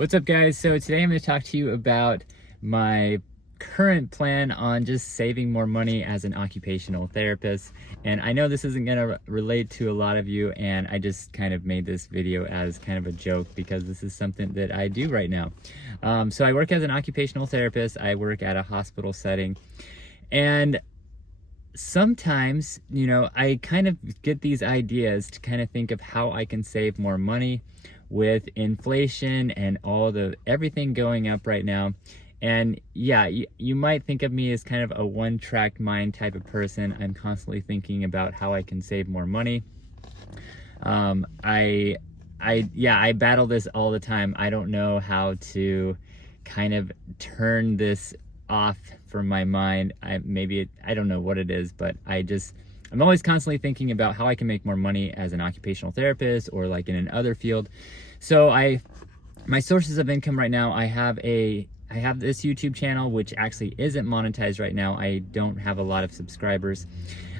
What's up, guys? So today I'm going to talk to you about my current plan on just saving more money as an occupational therapist. And I know this isn't going to relate to a lot of you, and I just kind of made this video as kind of a joke because this is something that I do right now. So I work as an occupational therapist. I work at a hospital setting, and sometimes, I kind of get these ideas to kind of think of how I can save more money with inflation and everything going up right now. And yeah, you might think of me as kind of a one-track mind type of person. I'm constantly thinking about how I can save more money. I battle this all the time. I don't know how to kind of turn this off from my mind. I don't know what it is, but I'm always constantly thinking about how I can make more money as an occupational therapist or like in another field. So my sources of income right now, I have this YouTube channel, which actually isn't monetized right now. I don't have a lot of subscribers.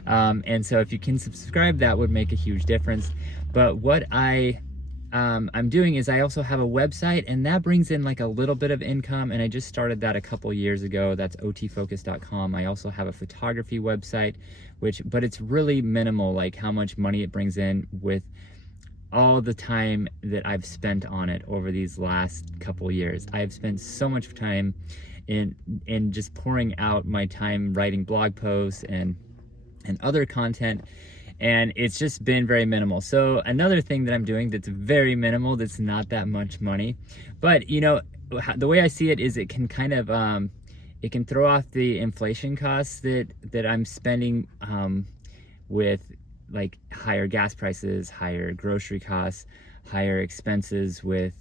And so if you can subscribe, that would make a huge difference. But what I'm doing is I also have a website, and that brings in like a little bit of income, and I just started that a couple years ago. That's otfocus.com. I also have a photography website, but it's really minimal, like how much money it brings in with all the time that I've spent on it over these last couple years. I've spent so much time in just pouring out my time writing blog posts and other content, and it's just been very minimal. So another thing that I'm doing that's very minimal, that's not that much money, but the way I see it is it can kind of it can throw off the inflation costs that I'm spending with like higher gas prices, higher grocery costs, higher expenses with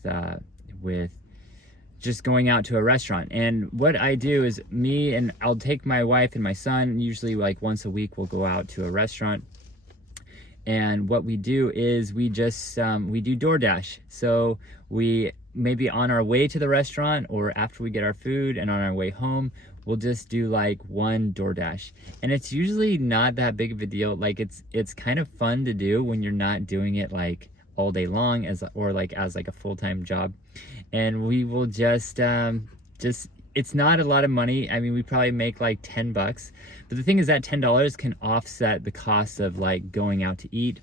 just going out to a restaurant. And what I do is I'll take my wife and my son, usually like once a week we'll go out to a restaurant. And what we do is we do Doordash. So we maybe on our way to the restaurant or after we get our food and on our way home, we'll just do like one Doordash. And it's usually not that big of a deal. Like it's kind of fun to do when you're not doing it like all day long as a full-time job. And we will just it's not a lot of money. I mean, we probably make like $10, but the thing is that $10 can offset the cost of like going out to eat,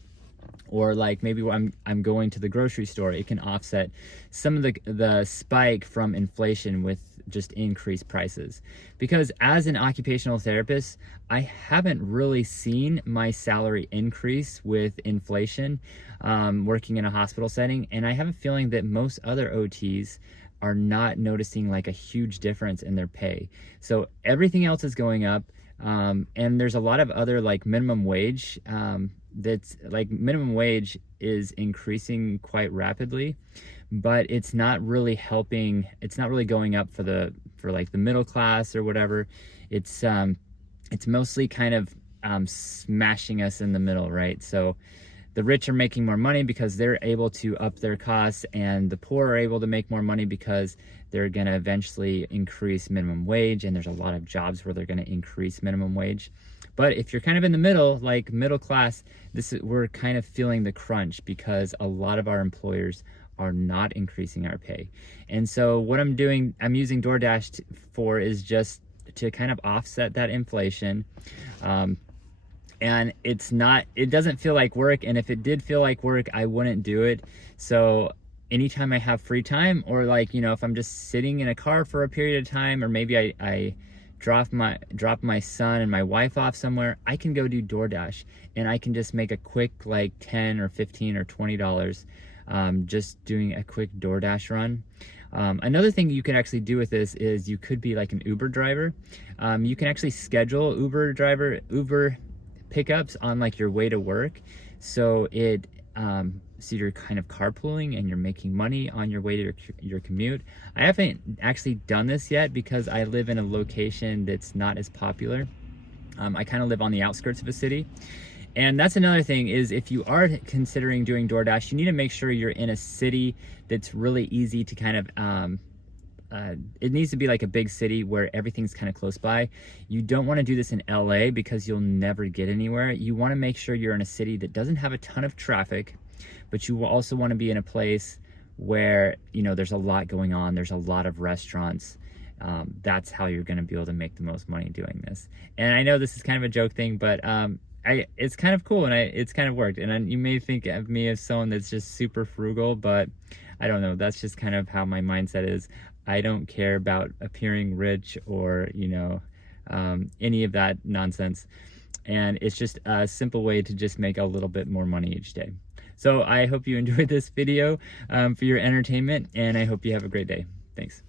or like maybe when I'm going to the grocery store, it can offset some of the spike from inflation with just increased prices. Because as an occupational therapist, I haven't really seen my salary increase with inflation, working in a hospital setting, and I have a feeling that most other OTs are not noticing like a huge difference in their pay. So everything else is going up, and there's a lot of other like minimum wage that's like minimum wage is increasing quite rapidly, but it's not really helping. It's not really going up for like the middle class or whatever. It's mostly kind of smashing us in the middle, right? So the rich are making more money because they're able to up their costs, and the poor are able to make more money because they're going to eventually increase minimum wage, and there's a lot of jobs where they're going to increase minimum wage. But if you're kind of in the middle, like middle class, we're kind of feeling the crunch because a lot of our employers are not increasing our pay. And so what I'm using Doordash for is just to kind of offset that inflation. And it doesn't feel like work. And if it did feel like work, I wouldn't do it. So anytime I have free time, or like, if I'm just sitting in a car for a period of time, or maybe I drop my son and my wife off somewhere, I can go do Doordash, and I can just make a quick like 10 or 15 or $20, just doing a quick Doordash run. Another thing you can actually do with this is you could be like an Uber driver. You can actually schedule Uber pickups on like your way to work, so you're kind of carpooling and you're making money on your way to your commute. I haven't actually done this yet because I live in a location that's not as popular. I kind of live on the outskirts of a city, and that's another thing is if you are considering doing Doordash, you need to make sure you're in a city that's really easy to kind of it needs to be like a big city where everything's kind of close by. You don't want to do this in LA because you'll never get anywhere. You want to make sure you're in a city that doesn't have a ton of traffic, but you will also want to be in a place where, you know, there's a lot going on, there's a lot of restaurants. That's how you're going to be able to make the most money doing this. And I know this is kind of a joke thing, but it's kind of cool, and it's kind of worked. And you may think of me as someone that's just super frugal, but I don't know. That's just kind of how my mindset is. I don't care about appearing rich or, you know, any of that nonsense. And it's just a simple way to just make a little bit more money each day. So I hope you enjoyed this video for your entertainment, and I hope you have a great day. Thanks.